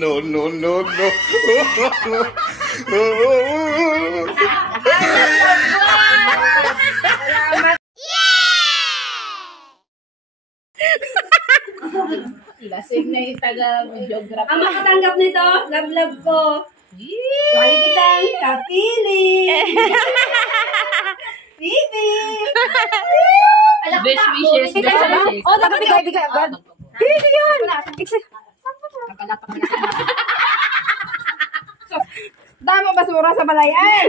No, no, no, no. Lasing na yung taga-geography. Ang makatanggap nito, love ko. Lagi kitang kapili. Bibi. Best wishes, best wishes. Oh, bigay agad. Bibi yun. Dami mo basura sa balayan.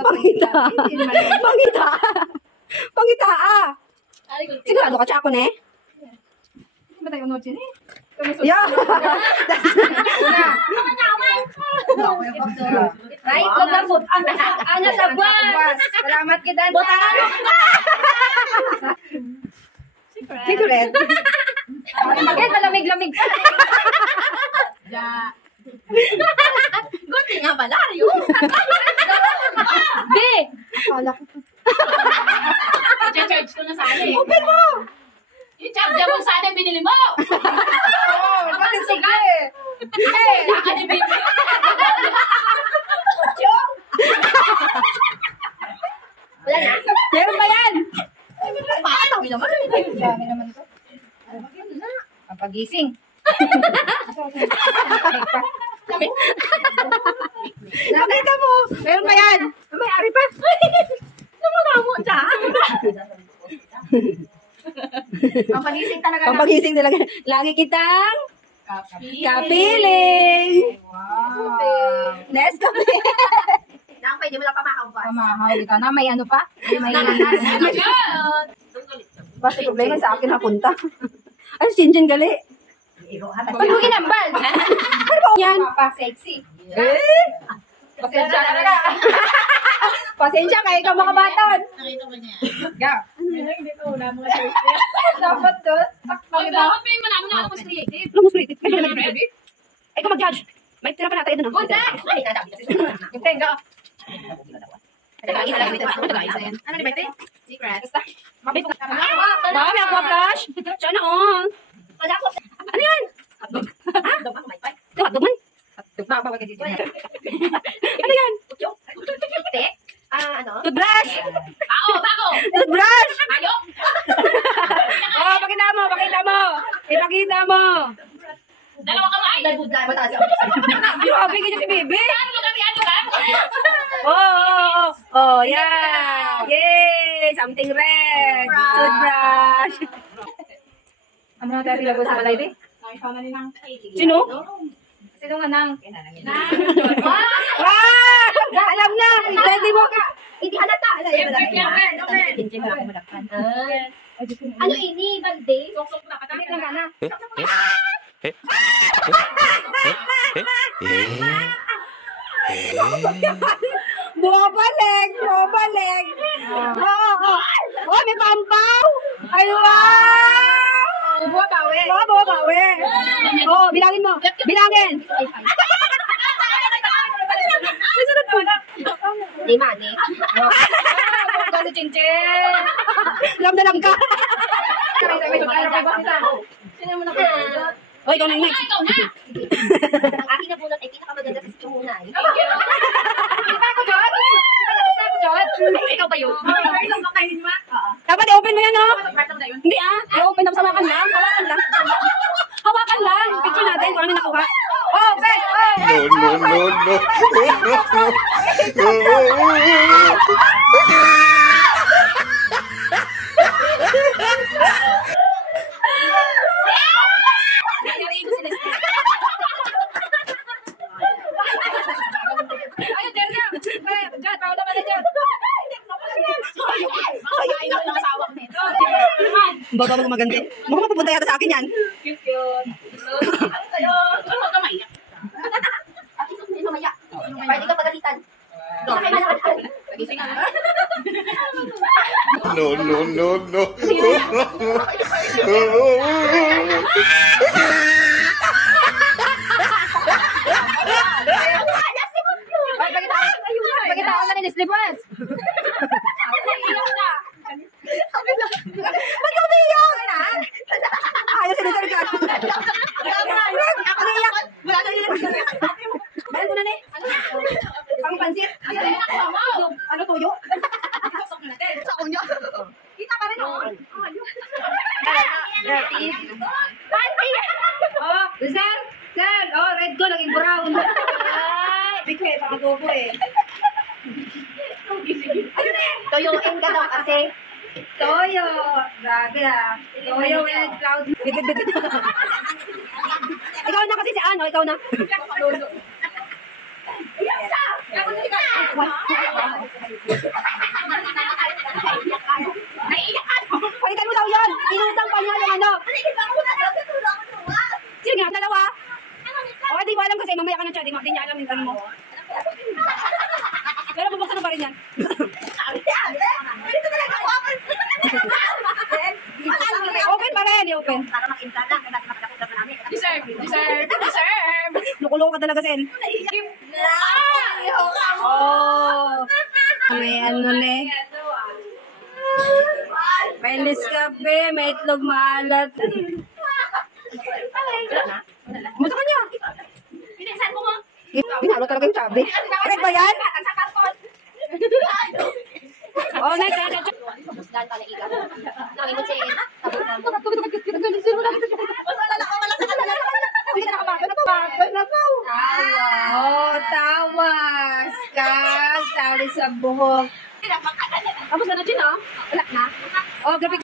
Pangita. Pangita. Pangita ah. Sigurado ka tsaka ne? Ba tayo no chine? Yeah. Right, pagkabot. Ang sa buwas. Salamat kita. Botan. Secret. Bakit malamig-lamig ka? Gunti nga pala, Rio. Be! Akala ko. I-charge ko na sana eh. Open mo! I-charge mo sana yung binili mo. Oo, bakit sige? Saka ni Bibi. Wala na? Meron ba yan? Paano? Dami naman ito. Papagising. Nakita mo! Meron ba yan? May ari pa. Namamo siya. Papagising talaga. Papagising talaga. Lagi kitang kapiling. Wow. Next kami. Nang pwede mo lang pamahaw pa. Pamahaw ka na. May ano pa? May basta problema sa akin napunta. Ano, Chin-Chin gali? Pagbukin ang bal. Ano ba yan? Sexy. Eh? Pasensya talaga. Pasensya kayo ka mga baton. Nakita mo niya. Yeah. Dito wala mga sexy. Dapat doon. Dapat may manalo na ako creative. Ano mo creative? Ay, mag-judge. Ay, ikaw mag-judge. May tira pa natin doon. Punta! Yung tenga. Ano ni Bete? Secret. Dami ako, Flash. Sana all. Ano yan? Hotdog. Hotdog ako, may pay. Ito, hotdog man. Ano yan? Ano? Toothbrush. Bao! Toothbrush. Ayok! Oh, pakita mo, pakita mo. Ipakita mo. Dalawa kamay! Mataas. Grabe, ganyan si Bebe. Ano ka? Oh, yeah. Yay! Something red. Toothbrush. Ano na tayo ilago sa balay, Be? Sino? Sino nga nang? Alam na! Pwede mo ka! Hindi halata. Ano ini? Balde? Sok-sok na ka. Balik lang ka na. Bumabalik! Bumabalik! Oh, may pampaw! Ay, wow! Bumabawi! Bumabawi! Oh, bilangin mo! Bilangin! May sunod pa na! Lima. Kasi Chin-Chin! Alam na lang ka! Sino mo na po? Oh, ikaw na yung next! Ikaw na! Akin na bunot ay pinakamaganda sa sityo muna. Kita ko, John! Ikaw ba yun? Dapat i-open mo yan, no? Hindi i-open dapat hawakan lang. Hawakan lang. Hawakan lang. Picture natin kung ano nakuha. Open! No, no, no, Ayun, Derga! John, paula ka na dyan. Ayaw ng asawa ko nito. Baga mo maganda. Mukhang mapupunta yata sa akin yan. Cute yun. Ano sa'yo? Huwag ka maiyak. At isok na mamaya. Pwede ka pagalitan. Sakay na naman. Pagising ka na. no, no, no, no. Pagkita ako na nilislipas. Ba't umiyak? Gratis. Oh, sir! Sir! Oh, red ko, naging brown. Big kayo, pakagogo eh. Toyoin ka daw kasi. Toyo! Grabe ah. Toyo with cloud. Ikaw na kasi si ano, ikaw na. Palitan mo daw yan! Inutang pa niya yung ano. Sige nga, dalawa. O, di mo alam kasi mamaya ka na siya. Di niya alam yung tanong mo. Pero bubuksan mo pa rin yan. Open pa rin, i-open. Deserve. Lukulong ka talaga, Sen. Oh. May ano le. May Nescafe, may itlog maalat. Musta ka niya? Pinagsan mo mo. Pinalo talaga yung sabi. Red ba yan? Oh, next. Dan pala ikaw. Nangimot si Oh, tawas. Tali sa buhok. Tapos na dyan, oh. Alak na. Oh, graphic.